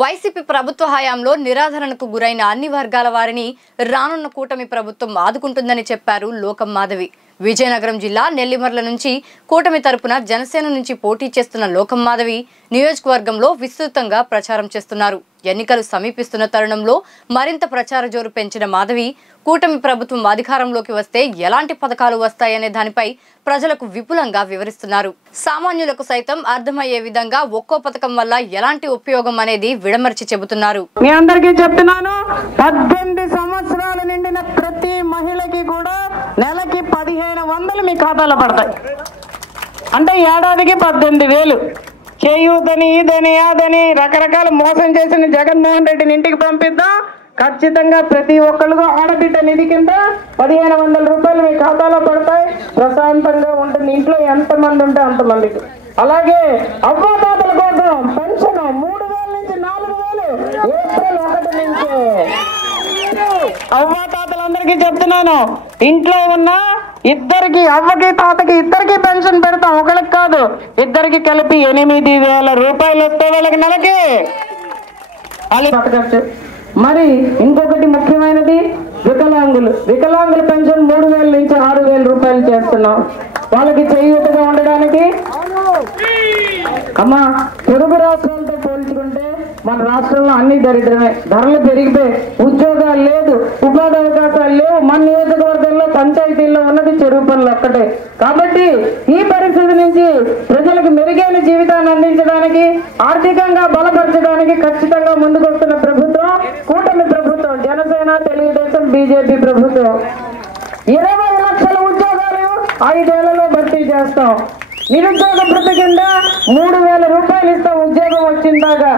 YCP ప్రభుత్వ హయాంలో నిరాధరణకు గురైన అన్ని వర్గాల వారిని రానున్న కూటమి ప్రభుత్వం ఆదుకుంటుందని చెప్పారు లోకం మాధవి. విజయనగరం జిల్లా నెల్లిమర్ల నుంచి కూటమి తరపున జనసేన నుంచి పోటీ చేస్తున్న లోకం మాధవి నియోజకవర్గంలో విస్తృతంగా ప్రచారం చేస్తున్నారు. ఎన్నికలు సమీపిస్తున్న తరుణంలో మరింత ప్రచార జోరు పెంచిన మాధవి కూటమి ప్రభుత్వం అధికారంలోకి వస్తే ఎలాంటి పథకాలు వస్తాయనే దానిపై ప్రజలకు విపులంగా వివరిస్తున్నారు. సామాన్యులకు సైతం అర్థమయ్యే విధంగా ఒక్కో పథకం వల్ల ఎలాంటి ఉపయోగం అనేది విడమర్చి చెబుతున్నారు. మీ అందరికీ చెప్తున్నాను, 18 సంవత్సరాలు నిండిన ప్రతి మహిళకి కూడా నెలకి 1500 మీ ఖాతాలో పడతాయి. అంటే ఏడాదికి 18,000. చేయూతని ఇదని అదని రకరకాల మోసం చేసిన జగన్మోహన్ రెడ్డిని ఇంటికి పంపిద్దాం. ఖచ్చితంగా ప్రతి ఒక్కళ్ళు ఆడబిడ్డ నిధి కింద 1500 రూపాయలు మీ ఖాతాలో పడతాయి. ప్రశాంతంగా ఉంటుంది. ఇంట్లో ఎంతమంది ఉంటే అంతమందికి. అలాగే అవ్వాతాతల కోసం పెన్షన్ 3000 నుంచి 4000 ఏప్రిల్ 1 నుంచి. అవ్వాతాతలందరికీ చెప్తున్నాను, ఇంట్లో ఉన్న ఇద్దరికి, అవ్వకి తాతకి ఇద్దరికి పెన్షన్ పెడతాం. ఒకరికి కాదు, ఇద్దరికి కలిపి 8000 రూపాయలు వస్తే వాళ్ళకి నెలకి అది బతకచ్చు. మరి ఇంకొకటి ముఖ్యమైనది వికలాంగుల పెన్షన్ 3000 నుంచి 6000 రూపాయలు చేస్తున్నాం. వాళ్ళకి చేయూతగా ఉండడానికి. అమ్మా, పొరుగు రాష్ట్రాలతో పోల్చుకుంటే మన రాష్ట్రంలో అన్ని దరిద్రమే. ధరలు పెరిగిపోయి, ఉద్యోగాలు లేదు, ఉపాధి అవకాశాలు లేవు. మన నియోజకవర్గంలో పంచాయతీల్లో ఉన్నది చెరువు పనులు ఒక్కటే. కాబట్టి ఈ పరిస్థితి నుంచి ప్రజలకు మెరుగైన జీవితాన్ని అందించడానికి, ఆర్థికంగా బలపరచడానికి ఖచ్చితంగా ముందుకు వస్తున్న ప్రభుత్వం కూటమి ప్రభుత్వం, జనసేన, తెలుగుదేశం, బీజేపీ ప్రభుత్వం. 20 లక్షల ఉద్యోగాలు 5 ఏళ్లలో భర్తీ చేస్తాం. నిరుద్యోగ భృతి కింద 3000 రూపాయలు ఇస్తాం ఉద్యోగం వచ్చిందాకా.